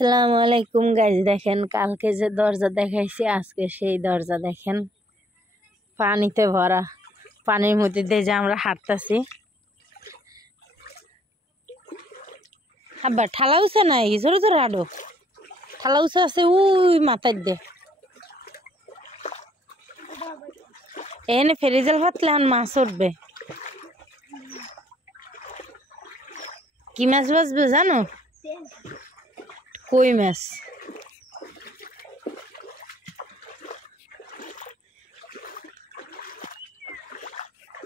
আসসালামু আলাইকুম গাইজ, দেখেন কালকে যে দরজা দেখাইছি আজকে সেই দরজা দেখেন পানিতে ভরা। পানির মধ্যে দিয়ে যে আমরা হাঁটতেছি। আবার ঠালা উঁচা নাই, জোরে জোরে হাঁটো। ঠালা উঁচা আছে ওই মাথার দিয়ে। এনে ফেরিজাল ফাতলে এখন মাছ উঠবে। কি মাছ বাঁচবে জানো? কই মাছ।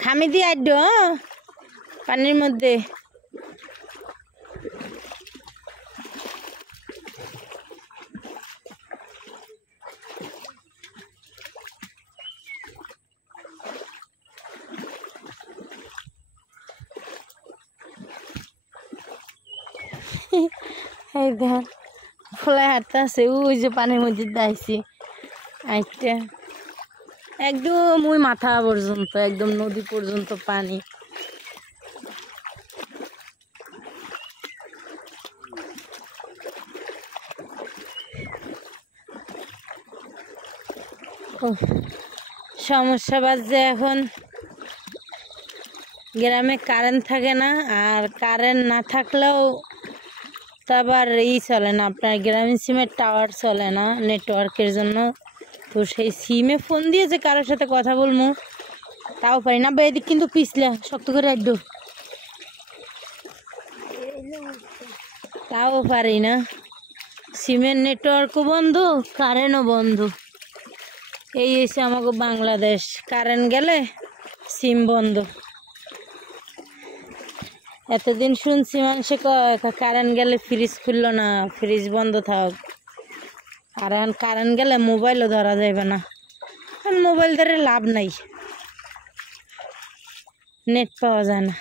খামি দিয়ে আড্ড পানির মধ্যে। এই দেখেন ফোলাই হাঁটতে আছে ওই যে পানির মধ্যে দাইছি আইটা একদম ওই মাথা পর্যন্ত, একদম নদী পর্যন্ত পানি। সমস্যা বাজছে এখন গ্রামে কারেন্ট থাকে না, আর কারেন্ট না থাকলেও তো আবার চলে না, আপনার গ্রামীণ সিমের টাওয়ার চলে না নেটওয়ার্কের জন্য। তো সেই সিমে ফোন দিয়ে যে কারোর সাথে কথা বলবো তাও পারি না। বা এদিক কিন্তু পিছলে শক্ত করে একটু তাও পারি না। সিমের নেটওয়ার্কও বন্ধ, কারেন্টও বন্ধ। এই এসে আমাকে বাংলাদেশ, কারেন্ট গেলে সিম বন্ধ। এতদিন শুনছি মানুষে কয় কারেন্ট গেলে ফ্রিজ খুললো না, ফ্রিজ বন্ধ থাক। আর এখন কারেন্ট গেলে মোবাইলও ধরা যাবে না, কারণ মোবাইল ধরে লাভ নাই, নেট পাওয়া যায় না।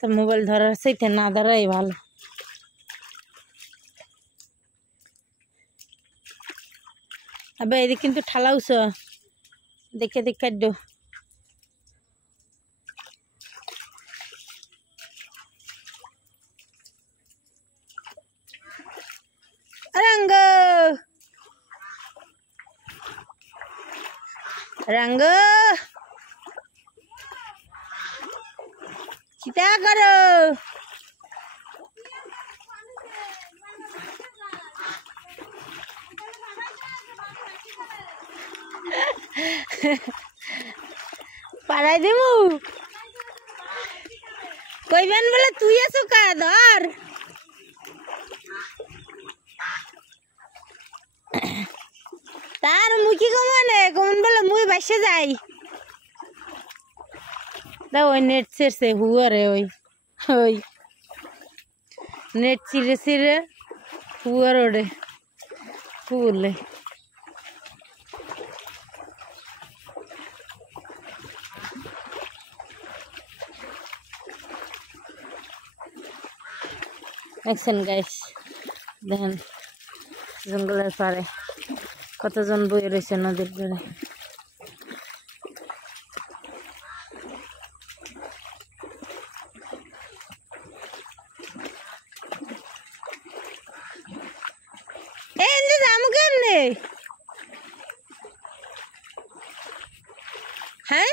তো মোবাইল ধরার চাইতে না ধরাই ভালো। আবার এদিকে কিন্তু ঠালাউছ দেখে দেখে কাটো। रंग रंग चिता करो। पढ़ाई देमु कोई बन बोले तू ये सो का धर। तार मुखी कमने कमन बोले मुई बासे जाई दा ओई नेट से हुआ रे ओई ओई नेट चिरे चिरे हुआ रोडे फूले। দেখছেন গাইস, দেখেন জঙ্গলের পাড়ে কতজন বয়ে রয়েছে নদীর পাড়ে। যাবো কেমনে? হ্যাঁ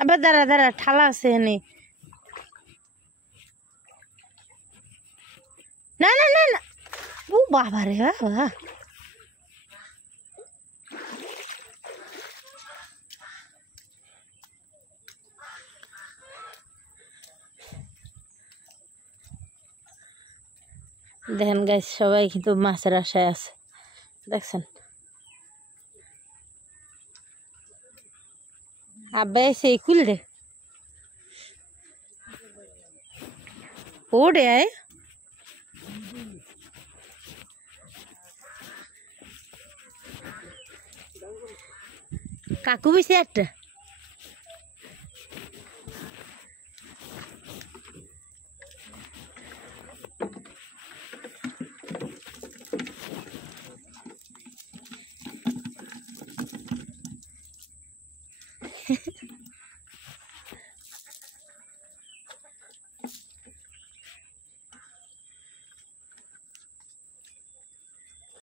আবার দাঁড়া দাঁড়া ঠালা আছে এনে। না না না না ও বাবা রে বাবা। দেখেন গাইস সবাই কিন্তু মাছের আশায় আছে, দেখছেন। আব্বা এসে খুল দে ওড়ে আয়। কাকু বেশি একটা